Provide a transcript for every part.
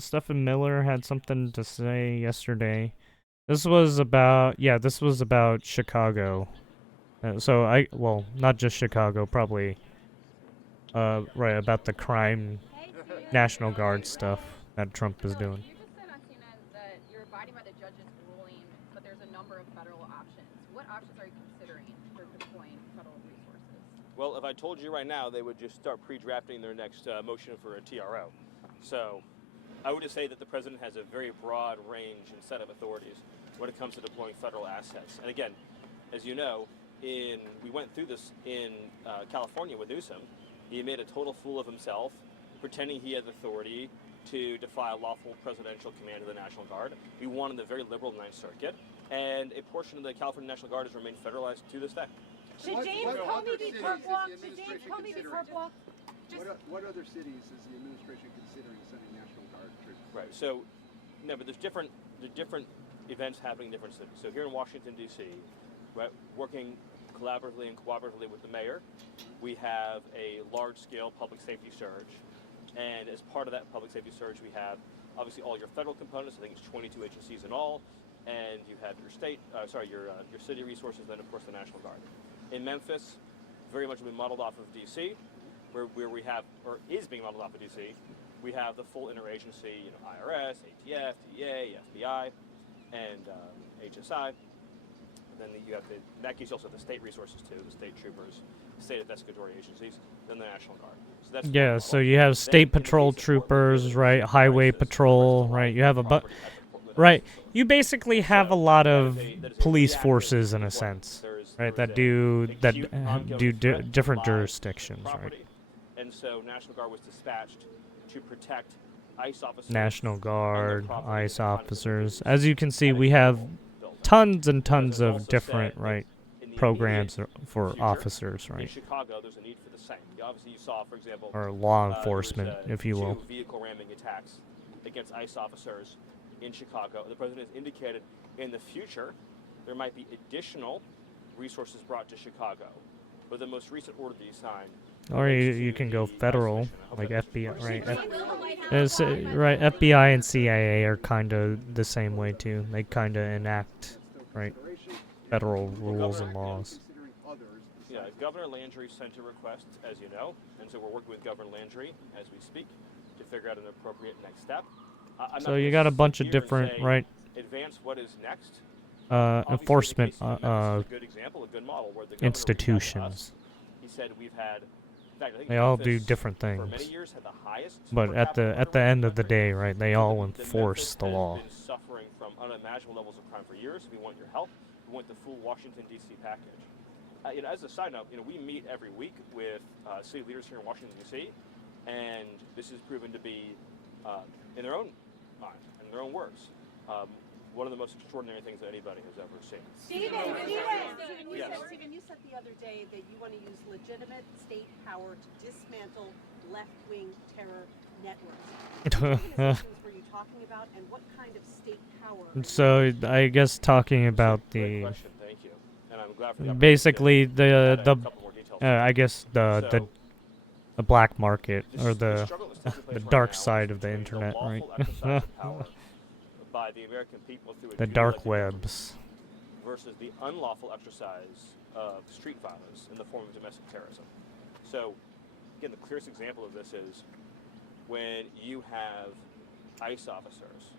Stephen Miller had something to say yesterday. This was about Chicago. Well, not just Chicago, probably right about the crime National Guard stuff that Trump is doing. You just said on CNN that you're abiding by the judge's ruling, but there's a number of federal options. What options are you considering for deploying federal resources? Well, if I told you right now, they would just start pre-drafting their next motion for a TRO. So I would just say that the president has a very broad range and set of authorities when it comes to deploying federal assets. And again, as you know, we went through this in California with Newsom. He made a total fool of himself, pretending he had authority to defy lawful presidential command of the National Guard. We won in the very liberal Ninth Circuit, and a portion of the California National Guard has remained federalized to this day. Should James Comey be front blocked? Should James Comey be front blocked? What other cities is the administration considering sending National Guard troops? Right. So, no, but there's different events happening in different cities. So here in Washington D.C., right, working collaboratively and cooperatively with the mayor, we have a large-scale public safety surge, and as part of that public safety surge, we have obviously all your federal components. I think it's 22 agencies in all, and you have your your city resources, then of course the National Guard. In Memphis, very much been modeled off of D.C., where we have, or is being modeled off of D.C. We have the full interagency, IRS, ATF, DEA, FBI, and HSI. Then you have in that case, you also have the state resources too, the state troopers, state investigatory agencies, then the National Guard. So that's So you have state patrol troopers, right? Highway patrol, right? You have right? You basically have a lot of police forces in a sense, right? That do different jurisdictions, right? And so National Guard was dispatched to protect ICE officers. National Guard, ICE officers. As you can see, we have tons and tons of different programs for officers, In right? Chicago, there's a need for the same. Obviously, you saw, for example, Or law there was, enforcement, if you will. two vehicle ramming attacks against ICE officers in Chicago. The president has indicated in the future there might be additional resources brought to Chicago. But the most recent order that he signed. Or you can go federal, like FBI, right? Right, FBI and CIA are kind of the same way too. They kind of enact, right, federal rules and laws. Yeah, Governor Landry sent a request, as you know, and so we're working with Governor Landry as we speak to figure out an appropriate next step. So you got a bunch of different, right, advance what is next. enforcement a good example, a good model where the institutions. He said we've had. In fact, I think They all Memphis, do different for things. many years had the highest But per at capita the end of the crime day, rate. right, they all enforce the Memphis law. has been suffering from unimaginable levels of crime for years. We want your help. We want the full Washington D.C. package. As a side note, we meet every week with city leaders here in Washington D.C., and this has proven to be, in their own mind, in their own words, one of the most extraordinary things that anybody has ever seen. Steven, Yes. you said the other day that you want to use legitimate state power to dismantle left-wing terror networks. What organizations were you talking about, and what kind of state power? So I guess talking about Great the question, thank you. And I'm glad for the basically opportunity to add a the couple more details. I guess So, the black market this or is the struggle that's taking place the right dark now side of the between internet, right? lawful exercise of power by the American people through a The new dark legislation webs. versus the unlawful exercise of street violence in the form of domestic terrorism. So, again, the clearest example of this is when you have ICE officers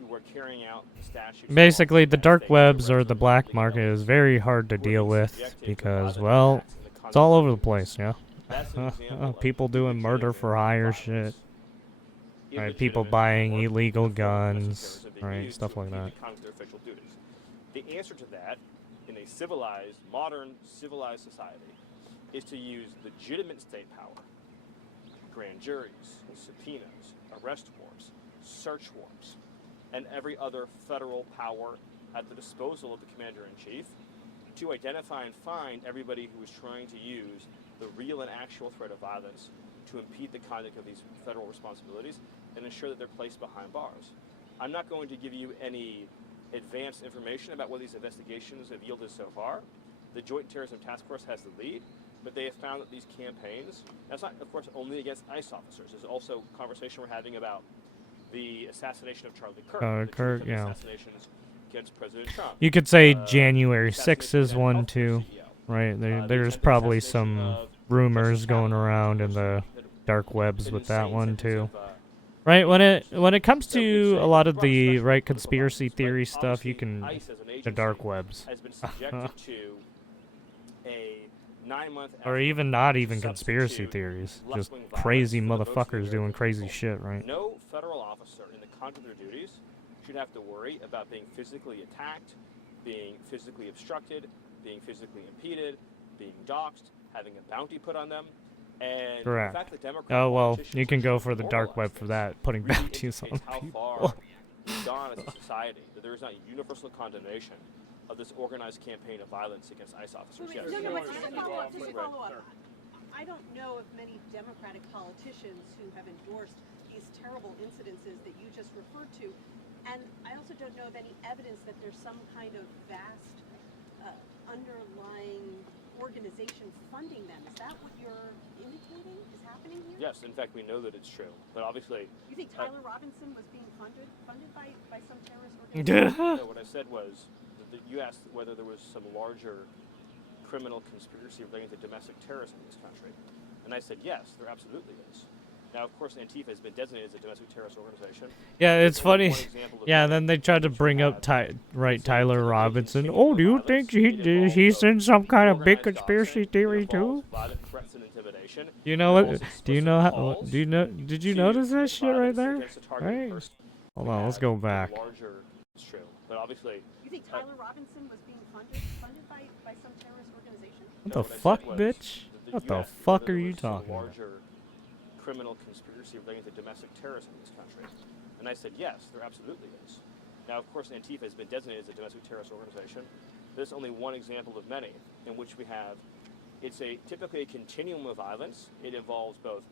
who are carrying out statutes. Basically, the dark webs or the black market is very hard to deal with because, well, it's all over the place, yeah. People doing murder for hire shit, right? People buying illegal guns, right? Stuff like that. The answer to that, in a civilized, modern, civilized society, is to use legitimate state power, grand juries, subpoenas, arrest warrants, search warrants, and every other federal power at the disposal of the commander-in-chief to identify and find everybody who is trying to use the real and actual threat of violence to impede the conduct of these federal responsibilities and ensure that they're placed behind bars. I'm not going to give you any advanced information about what these investigations have yielded so far. The Joint Terrorism Task Force has the lead, but they have found that these campaigns, that's not, of course, only against ICE officers. There's also conversation we're having about the assassination of Charlie Kirk, the Kirk, two yeah. assassinations against President Trump. You could say the January 6th assassination of is that one healthcare too, CEO, right? the There's attempted probably assassination some of rumors Justice going Kavanaugh, around in who the was dark webs an with that insane one sentence too. of, Right, when it comes So to it's a lot of brought a the special right political conspiracy violence, theory right? stuff, you Obviously, can ICE as an the agency dark webs, has been subjected to a 9-month or effort even not to even conspiracy substitute theories, just left-wing crazy violence for the votes of the motherfuckers doing American crazy people. shit, right? No federal officer in the conduct of their duties should have to worry about being physically attacked, being physically obstructed, being physically impeded, being doxxed, having a bounty put on them. And Correct. the fact that Democrat Oh well, politicians you can are go trying for to the dark normalize web for this that, putting really bounties on indicates how people. far we've gone as a society, that there is not universal condemnation of this organized campaign of violence against ICE officers. Wait, Yes. no, Yes. just to follow up, just to Right. follow up. I don't know of many Democratic politicians who have endorsed these terrible incidences that you just referred to. And I also don't know of any evidence that there's some kind of vast underlying organization funding them. Is that what you're indicating is happening here? Yes, in fact, we know that it's true. But obviously, You think Tyler Robinson was being funded by some terrorist organization? no, what I said was that you asked whether there was some larger criminal conspiracy relating to domestic terrorism in this country. And I said, yes, there absolutely is. Now, of course, Antifa has been designated as a domestic terrorist organization. Yeah, it's only funny. one example of Yeah, many then they tried to which bring have up Tyler typically Robinson. continuum Oh, of do you violence. think It involves he's in some kind of big organized conspiracy doxing, theory it involves too? violent threats and intimidation. You know It what? involves Do you know explicit how? calls Do you know? Did you to notice that commit shit right violence there? against a targeted Right. person. Hold We on, let's have go a back. larger, it's true, but obviously, You think Tyler Robinson was being funded by some terrorist organization? What no, the what I fuck, said was bitch? that What you the asked fuck whether are there you was some talking about? larger criminal conspiracy relating to domestic terrorism in this country. And I said, yes, there absolutely is. Now, of course, Antifa has been designated as a domestic terrorist organization. This is only one example of many in which we have, it's typically a continuum of violence. It involves both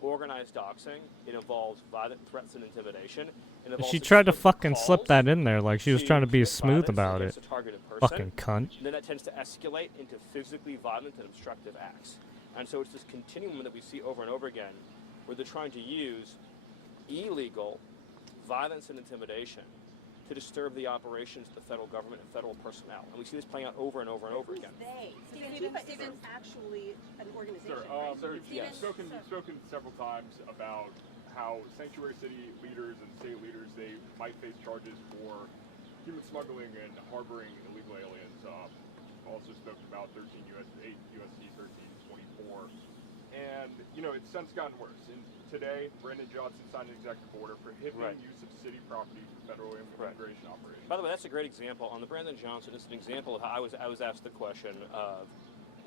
organized doxing, it involves violent threats and intimidation. It involves She tried to explicit fucking slip calls that in there, like she was trying to be commit smooth violence about it. against a targeted person. Fucking cunt. And then that tends to escalate into physically violent and obstructive acts. And so it's this continuum that we see over and over again, where they're trying to use illegal violence and intimidation to disturb the operations of the federal government and federal personnel. And we see this playing out over and over and over Who's again. they? Because Steven, Antifa isn't actually an organization. Sir, right? yes. you've spoken several times about how sanctuary city leaders and state leaders, they might face charges for human smuggling and harboring illegal aliens. Also spoke about 8 USC 1324. And, it's since gotten worse. And today, Brandon Johnson signed an executive order prohibiting Right. use of city property for federal immigration operations. By the way, that's a great example. On the Brandon Johnson, it's an example of how I was asked the question of,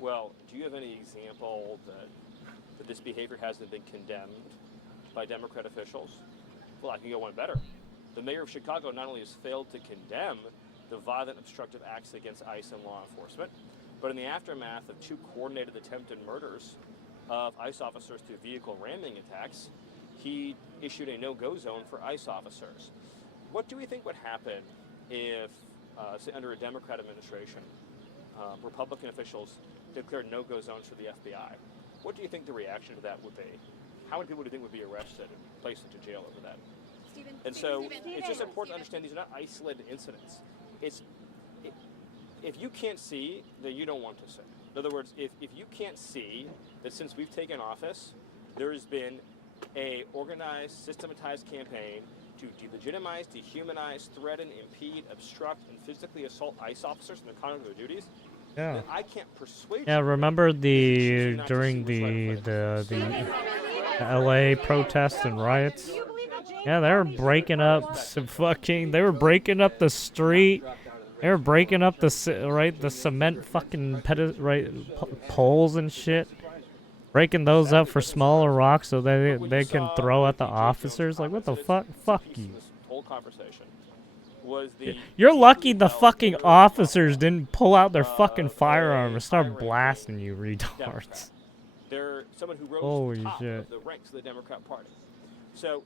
well, do you have any example that this behavior hasn't been condemned by Democrat officials? Well, I can go one better. The mayor of Chicago not only has failed to condemn the violent obstructive acts against ICE and law enforcement, but in the aftermath of 2 coordinated attempted murders of ICE officers through vehicle ramming attacks, he issued a no-go zone for ICE officers. What do we think would happen if, say, under a Democrat administration, Republican officials declared no-go zones for the FBI? What do you think the reaction to that would be? How many people do you think would be arrested and placed into jail over that? And so it's just important to understand these are not isolated incidents. If you can't see, then you don't want to see. In other words, if you can't see that since we've taken office, there has been a organized, systematized campaign to delegitimize, dehumanize, threaten, impede, obstruct, and physically assault ICE officers in the conduct of their duties, Yeah. then I can't persuade Yeah, you. remember Choosing not to during see what's right in front of you. the LA protests and riots? Yeah, they were breaking up they were breaking up the street. They were breaking up the cement fucking poles and shit. Breaking those up for smaller rocks so they can throw at the officers. Like, what the fuck? Fuck you. This whole conversation was the You're lucky the fucking officers didn't pull out their fucking firearm and start blasting you, retards. They're someone who rose Holy to the top shit. of the ranks of the Democrat Party. So,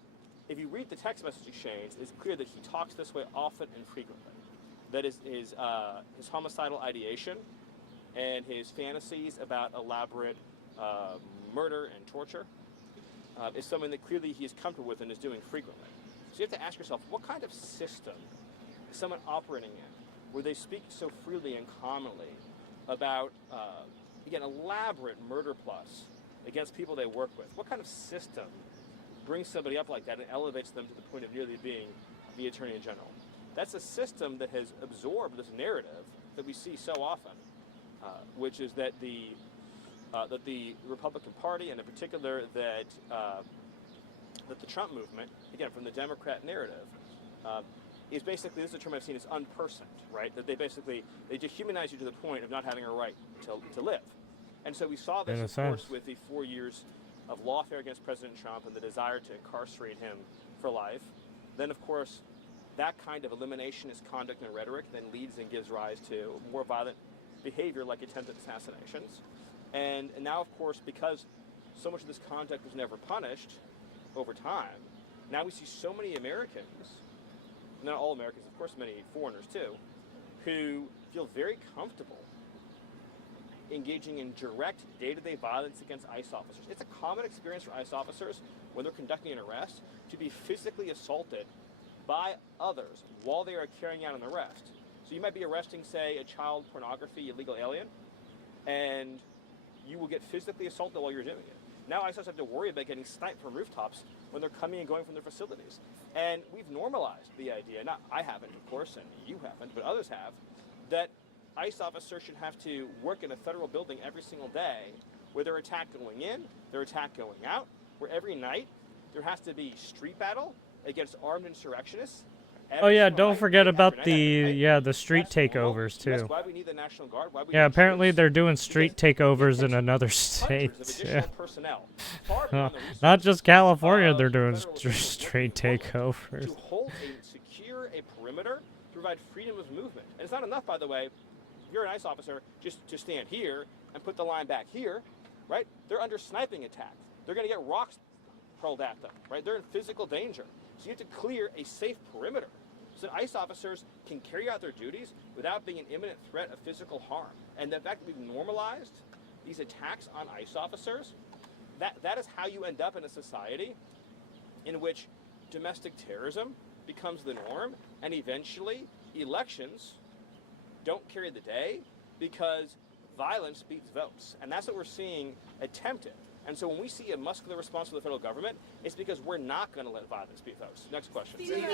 if you read the text message exchange, it's clear that he talks this way often and frequently. That is his homicidal ideation and his fantasies about elaborate murder and torture is something that clearly he is comfortable with and is doing frequently. you have to ask yourself, what kind of system is someone operating in where they speak so freely and commonly about, again, elaborate murder plots against people they work with? What kind of system brings somebody up like that and elevates them to the point of nearly being the Attorney General? That's a system that has absorbed this narrative that we see so often, which is that the Republican Party, and in particular that the Trump movement, again from the Democrat narrative, is basically, this is a term I've seen, is unpersoned, right? That they dehumanize you to the point of not having a right to live. And so we saw this, of course, with the 4 years of lawfare against President Trump and the desire to incarcerate him for life. Then, of course, that kind of eliminationist conduct and rhetoric then leads and gives rise to more violent behavior like attempted assassinations. And now, of course, because so much of this conduct was never punished over time, now we see so many Americans, not all Americans, of course, many foreigners too, who feel very comfortable engaging in direct day-to-day violence against ICE officers. It's a common experience for ICE officers when they're conducting an arrest to be physically assaulted by others while they are carrying out an arrest. So you might be arresting, say, a child pornography illegal alien, and you will get physically assaulted while you're doing it. Now ICE have to worry about getting sniped from rooftops when they're coming and going from their facilities. And we've normalized the idea, not I haven't, of course, and you haven't, but others have, that ICE officers should have to work in a federal building every single day where they're attacked going in, they're attacked going out, where every night there has to be street battle against armed insurrectionists. Oh yeah, don't forget about the street takeovers too. That's why we need the National Guard. Why we Yeah, need apparently troops. they're doing street Because takeovers in it another takes state. hundreds of Yeah. additional personnel, far beyond the resources Not just California, of they're doing federal officials street working remotely takeovers. to hold a secure a perimeter to provide freedom of movement. And it's not enough, by the way, if you're an ICE officer, just to stand here and put the line back here, right? They're under sniping attack. They're going to get rocks hurled at them, right? They're in physical danger. So you have to clear a safe perimeter so that ICE officers can carry out their duties without being an imminent threat of physical harm. And the fact that we've normalized these attacks on ICE officers, that is how you end up in a society in which domestic terrorism becomes the norm, and eventually elections don't carry the day because violence beats votes. And that's what we're seeing attempted. And so when we see a muscular response from the federal government, it's because we're not going to let violence beat votes. Next question. Stephen,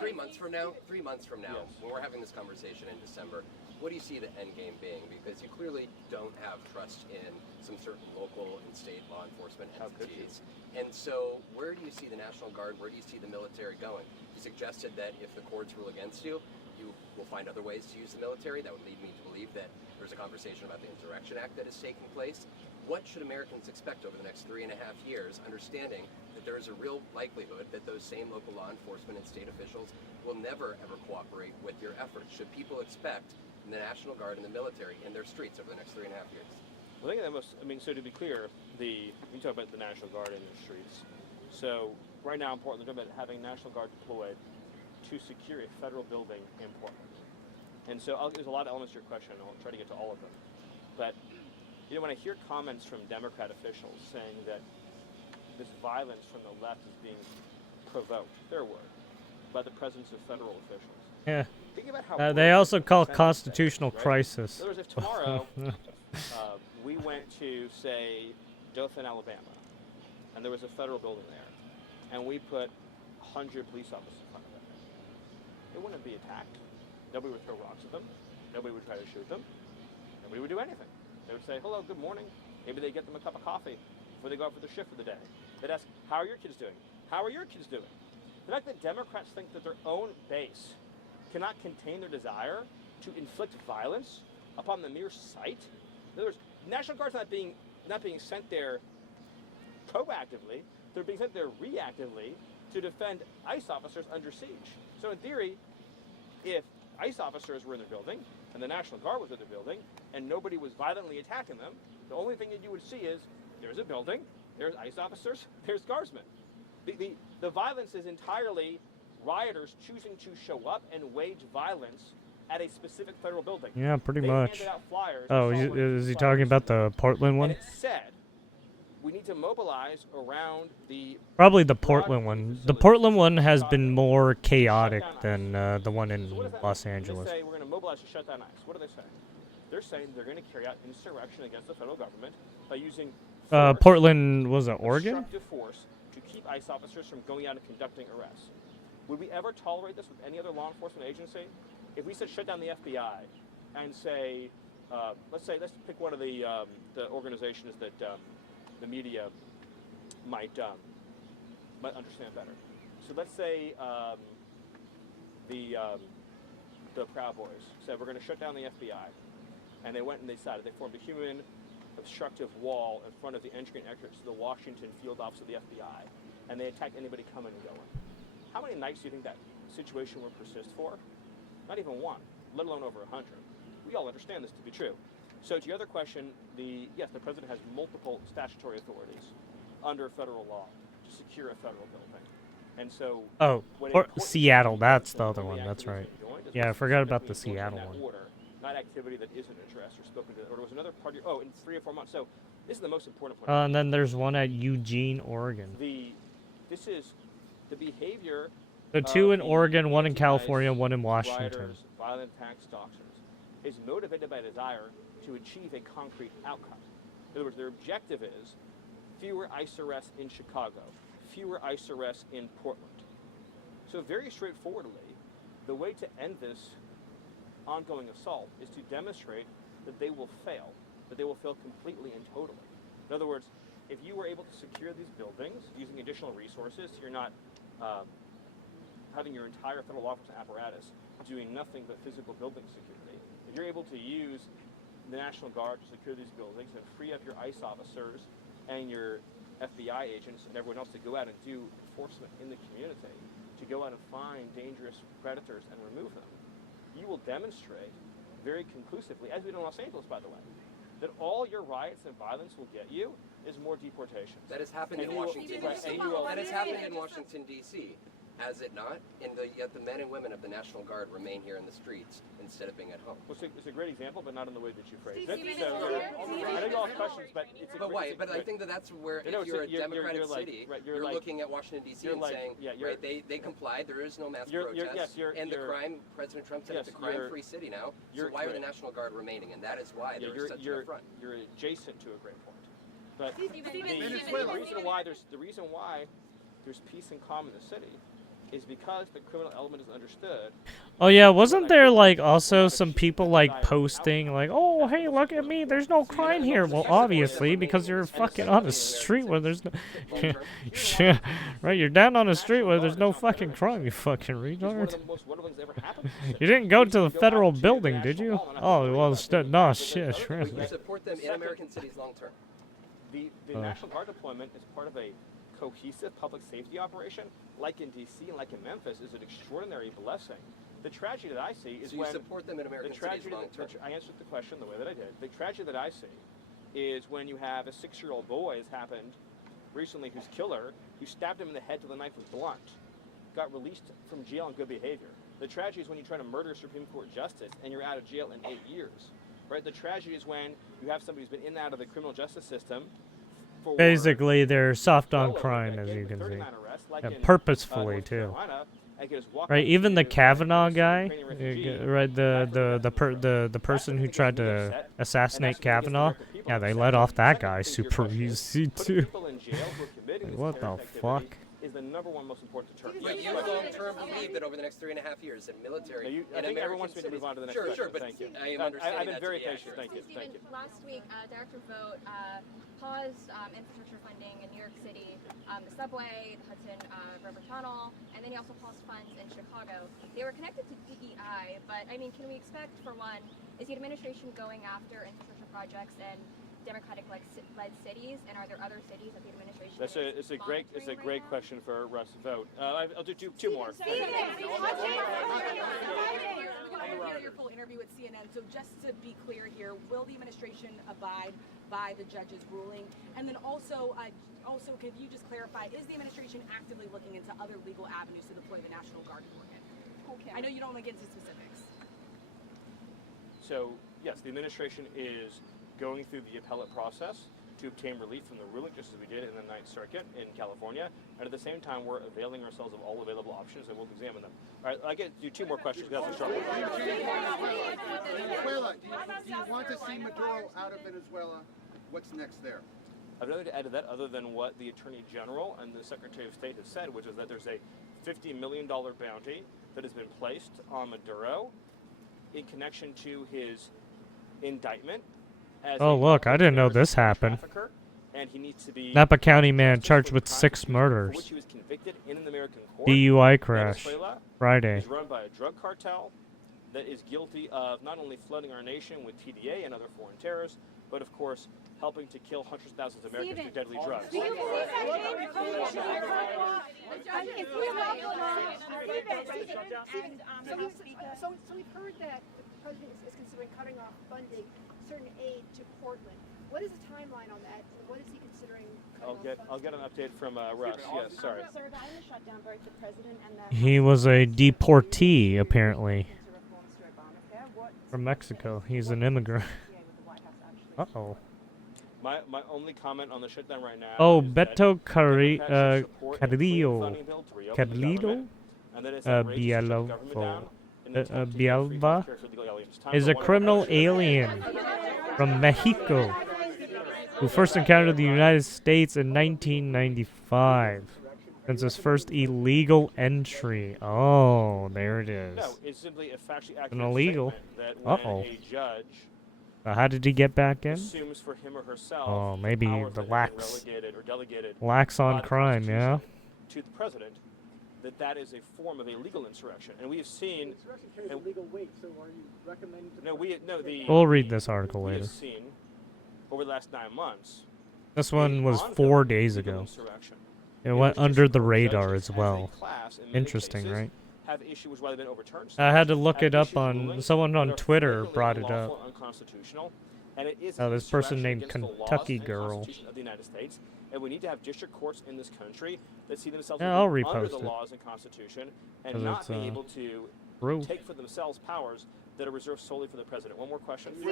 3 months from now, Yes. when we're having this conversation in December, what do you see the end game being? Because you clearly don't have trust in some certain local and state law enforcement How could you? entities. And so where do you see the National Guard, where do you see the military going? You suggested that if the courts rule against you, you will find other ways to use the military. That would lead me to believe that there's a conversation about the Insurrection Act that is taking place. What should Americans expect over the next 3.5 years, understanding that there is a real likelihood that those same local law enforcement and state officials will never, ever cooperate with your efforts? Should people expect the National Guard and the military in their streets over the next 3.5 years? Well, I think so to be clear, you talk about the National Guard in the streets. So right now in Portland, they're talking about having National Guard deployed to secure a federal building in Portland. And so there's a lot of elements to your question, and I'll try to get to all of them. But when I hear comments from Democrat officials saying that this violence from the left is being provoked, their word, by the presence of federal officials. Yeah. Think about how They also call defense constitutional is, right? crisis. In other words, if tomorrow we went to, say, Dothan, Alabama, and there was a federal building there, and we put 100 police officers in front of it, it wouldn't be attacked. Nobody would throw rocks at them. Nobody would try to shoot them. Nobody would do anything. They would say, hello, good morning. Maybe they'd get them a cup of coffee before they go out for their shift for the day. They'd ask, how are your kids doing? How are your kids doing? The fact that Democrats think that their own base cannot contain their desire to inflict violence upon the mere sight. In other words, National Guard's not being sent there proactively. They're being sent there reactively to defend ICE officers under siege. So in theory, if ICE officers were in the building and the National Guard was in the building and nobody was violently attacking them, the only thing that you would see is there's a building, there's ICE officers, there's guardsmen. The violence is entirely rioters choosing to show up and wage violence at a specific federal building. Yeah, pretty They much. handed out flyers. Oh, is he talking about the Portland one? And it said we need to mobilize around the Probably the broad Portland one. The facilities Portland one in has Chicago been more to shut chaotic down ICE. than the one in So what does that Los mean? When Angeles. they say we're going to mobilize to shut down ICE, what do they say? They're saying they're going to carry out insurrection against the federal government by using force, Portland, was it Oregon? obstructive force, to keep ICE officers from going out and conducting arrests. Would we ever tolerate this with any other law enforcement agency? If we said shut down the FBI and say, let's pick one of the organizations that the media might understand better. So let's say the Proud Boys said we're going to shut down the FBI, and they went and they formed a human obstructive wall in front of the entry and exit to the Washington field office of the FBI, and they attacked anybody coming and going. How many nights do you think that situation would persist for? Not even one, let alone over 100. We all understand this to be true. So to your other question, yes, the president has multiple statutory authorities under federal law to secure a federal building. And so Oh, when or important Seattle, activities that's and the other only one, that's activities right. enjoined is Yeah, I what's forgot about the specifically enjoined in Seattle that one. order, not activity that isn't addressed or spoken to, or there was another part of in 3 or 4 months. So this is the most important point. And then there's one at Eugene, Oregon. This is the behavior The two of in the Oregon, one in anti-ICE California, one in Washington. rioters, violent attack stalkers, is motivated by a desire to achieve a concrete outcome. In other words, their objective is fewer ICE arrests in Chicago, fewer ICE arrests in Portland. So very straightforwardly, the way to end this ongoing assault is to demonstrate that they will fail completely and totally. In other words, if you were able to secure these buildings using additional resources, you're not having your entire federal law enforcement apparatus doing nothing but physical building security. If you're able to use the National Guard to secure these buildings and free up your ICE officers and your FBI agents and everyone else to go out and do enforcement in the community, to go out and find dangerous predators and remove them, you will demonstrate very conclusively, as we do in Los Angeles, by the way, that all your riots and violence will get you is more deportations. That has happened And in you will- Washington, right, D.C. and you will- That has happened in Washington, D.C. Has it not? And yet the men and women of the National Guard remain here in the streets instead of being at home. Well, it's a great example, but not in the way that you phrased Steve, it. Steve, So, I know you all have questions, but it's a But great- why? it's a But I great- think that's where You know, if you're a you're democratic like- city, right, you're like- looking at Washington D.C. you're and like- saying, yeah, you're- right, they complied. There is no mass You're- protest, yes, you're- and you're- the crime. President Trump said yes, it's a crime-free city now. So you're why are the correct. National Guard remaining? And that is why Yeah, there's such an affront. you're adjacent to a great point. But Steven, the reason why there's peace and calm in the city is because the criminal element is understood. Oh yeah, wasn't there like also some people like posting like, oh hey, look at me, there's no crime here. Well, obviously because you're fucking on a street where there's no, yeah, right? You're down on a street where there's no fucking crime. You fucking It's one of retard. the most wonderful things that ever happened. in the You city. didn't go to the You go federal out to building, the did you? National Mall, and Oh not well, to the no other shit, thing really. We support them in American cities long term. The National Guard deployment is part of a cohesive public safety operation, like in D.C. and like in Memphis, is an extraordinary blessing. The tragedy that I see is So you when support them in the American cities tragedy. long term. I answered the question the way that I did. The tragedy that I see is when you have a 6-year-old boy, has happened recently, whose killer, who stabbed him in the head till the knife was blunt, got released from jail on good behavior. The tragedy is when you try to murder Supreme Court justice and you're out of jail in 8 years. Right? The tragedy is when you have somebody who's been in and out of the criminal justice system for Basically, they're soft on well over a crime, as decade you with can see. 39 arrests, like Yeah, in, purposefully North too. Carolina, and could just walk Right, out even the to Kavanaugh a guy, Ukrainian refugee, right? The person who tried to assassinate Kavanaugh. Yeah, they let off that guy super easy too. What the fuck? Is the number one most important deterrent. But you long term believe that over the next 3.5 years, that military I in think everyone American wants me to move cities. on to the next Sure, question. sure, but Thank you. I am understanding I've been that very to be patient. Thank you. Stephen, Thank you. last week, Director Vogt paused infrastructure funding in New York City, the subway, the Hudson River Tunnel, and then he also paused funds in Chicago. They were connected to DEI, but I mean, can we expect, for one, is the administration going after infrastructure projects in Democratic-led cities, and are there other cities that the administration It's a great monitoring right now? question for Russ to vote. I'll do two more. Steven, We're going to hear your full interview with CNN. So just to be clear here, will the administration abide by the judge's ruling? And then also, can you just clarify, is the administration actively looking into other legal avenues to deploy the National Guard in Oregon? Okay. I know you don't want to get into specifics. So yes, the administration is going through the appellate process to obtain relief from the ruling, just as we did in the Ninth Circuit in California. And at the same time, we're availing ourselves of all available options, and we'll examine them. All right, I get you 2 more questions. That's a struggle. Venezuela, do you want to see Maduro out of Venezuela? What's next there? I've nothing to add to that other than what the Attorney General and the Secretary of State has said, which is that there's a $50 million bounty that has been placed on Maduro in connection to his indictment. As Oh, look, I didn't know this happened. And he needs to be Napa County man charged with 6 murders. for which he was convicted in an American court. DUI crash. Venezuela Friday. is run by a drug cartel that is guilty of not only flooding our nation with TDA and other foreign terrorists, but of course helping to kill hundreds of thousands of Americans through deadly drugs. Do you believe that So we've heard that the president is considering cutting off funding, certain aid to Portland. What is the timeline on that? And what is he considering? I'll get an update from Russ. Yes, sorry. So regarding the shutdown, both the president and the He was a deportee, apparently. From Mexico. He's an immigrant. Uh-oh. My only comment on the shutdown right now. Oh, is that Beto Democrats should support a clean Carrillo. funding bill to reopen the Carrillo? government, and that it's outrageous to shut government down in an attempt to get free Bialva healthcare for illegal aliens. Time is for a one criminal election. alien from Mexico who first encountered the United States in 1995. Since his first illegal entry. Oh, there it is. No, it's simply a factually accurate An illegal. statement that when Uh-oh. a judge How did he get back in? assumes for him or herself Oh, maybe powers the that have been lax. relegated or delegated Lax on by the crime, yeah? Constitution to the president, that is a form of a legal insurrection, and we have seen. And, legal weight, so are you recommending to We'll read this article we later. have seen over the last 9 months. This one was ongoing 4 days legal ago. insurrection It in went which under the district court radar judges as well. a class, in many Interesting, cases, right? Have issues which, while they've been overturned, I had to look have it up issued on rulings someone that on are Twitter flagrantly brought it unlawful up. and unconstitutional, and it is Oh, an this person insurrection named against the laws Kentucky and Girl. Constitution of the United States, and we need to have district courts in this country that see themselves Yeah, I'll living under repost the it. laws and Constitution, 'Cause and not it's, be able to true. take for themselves powers that are reserved solely for the president. One more question. Is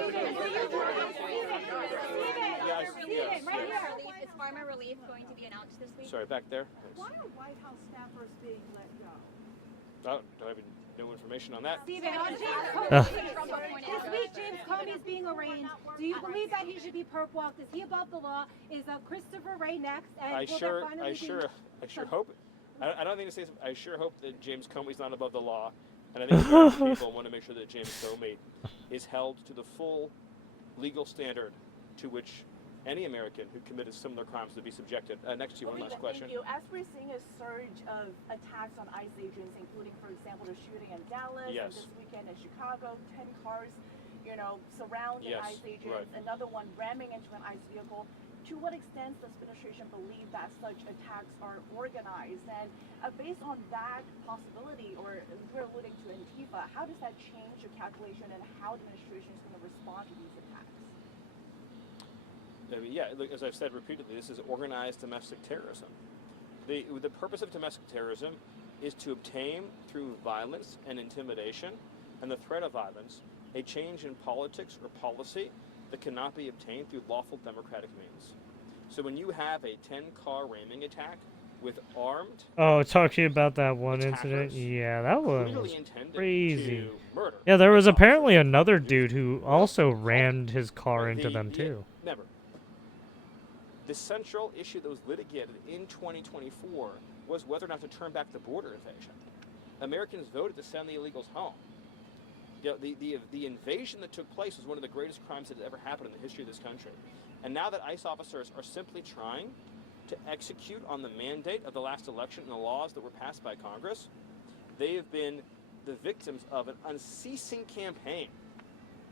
farmer relief going to be announced this week? Sorry, back there. Why are White House staffers being let go? Oh, do I have no information on that? Stephen, on James Ugh. Comey. This week, James Comey is being arraigned. Do you believe that he should be perp walked? Is he above the law? Is Christopher Wray next? And I will there finally I be- sure hope. I don't think to say. I sure hope that James Comey's not above the law, and I think the American people want to make sure that James Comey is held to the full legal standard to which any American who committed similar crimes would be subjected. Next to you, one last question. Thank you. As we're seeing a surge of attacks on ICE agents, including, for example, the shooting in Dallas, Yes. and this weekend in Chicago, 10 cars, surrounding Yes, ICE agents, right. another one ramming into an ICE vehicle. To what extent does the administration believe that such attacks are organized? And based on that possibility, or we're alluding to Antifa, how does that change your calculation and how the administration is going to respond to these attacks? I mean, yeah, look, as I've said repeatedly, this is organized domestic terrorism. The purpose of domestic terrorism is to obtain, through violence and intimidation and the threat of violence, a change in politics or policy that cannot be obtained through lawful democratic means. So when you have a 10-car ramming attack with armed, Oh, talking about that one incident. attackers Yeah, that one was clearly intended crazy. to murder. Yeah, there was officers, apparently another dude who also rammed his car into them too. Never. The central issue that was litigated in 2024 was whether or not to turn back the border invasion. Americans voted to send the illegals home. You know, the invasion that took place was one of the greatest crimes that had ever happened in the history of this country. And now that ICE officers are simply trying to execute on the mandate of the last election and the laws that were passed by Congress, they have been the victims of an unceasing campaign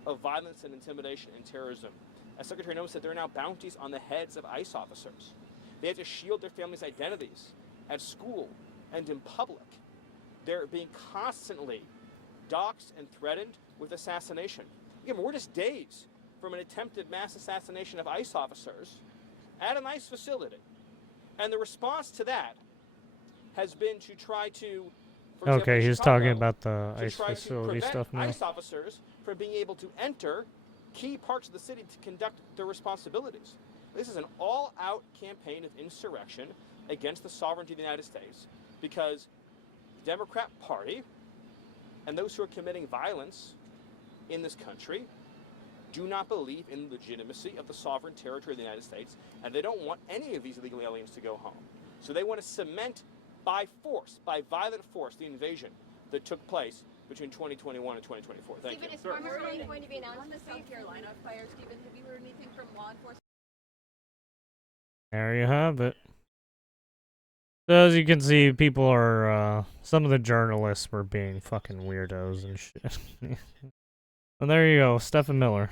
of violence and intimidation and terrorism. As Secretary Noem said, there are now bounties on the heads of ICE officers. They have to shield their families' identities at school and in public. They're being constantly doxxed and threatened with assassination. Again, we're just days from an attempted mass assassination of ICE officers at an ICE facility. And the response to that has been to try to, for example, Okay, in he's Chicago, talking about the to ICE try to facility prevent stuff now. ICE officers from being able to enter key parts of the city to conduct their responsibilities. This is an all-out campaign of insurrection against the sovereignty of the United States because the Democrat Party and those who are committing violence in this country do not believe in the legitimacy of the sovereign territory of the United States, and they don't want any of these illegal aliens to go home. So they want to cement by force, by violent force, the invasion that took place between 2021 and 2024. Thank Stephen, you. is farmer relief going to be announced this week? South Carolina fire, Stephen, have you heard anything from law enforcement? There you have it. So as you can see, people are, some of the journalists were being fucking weirdos and shit. Well, there you go, Stephen Miller.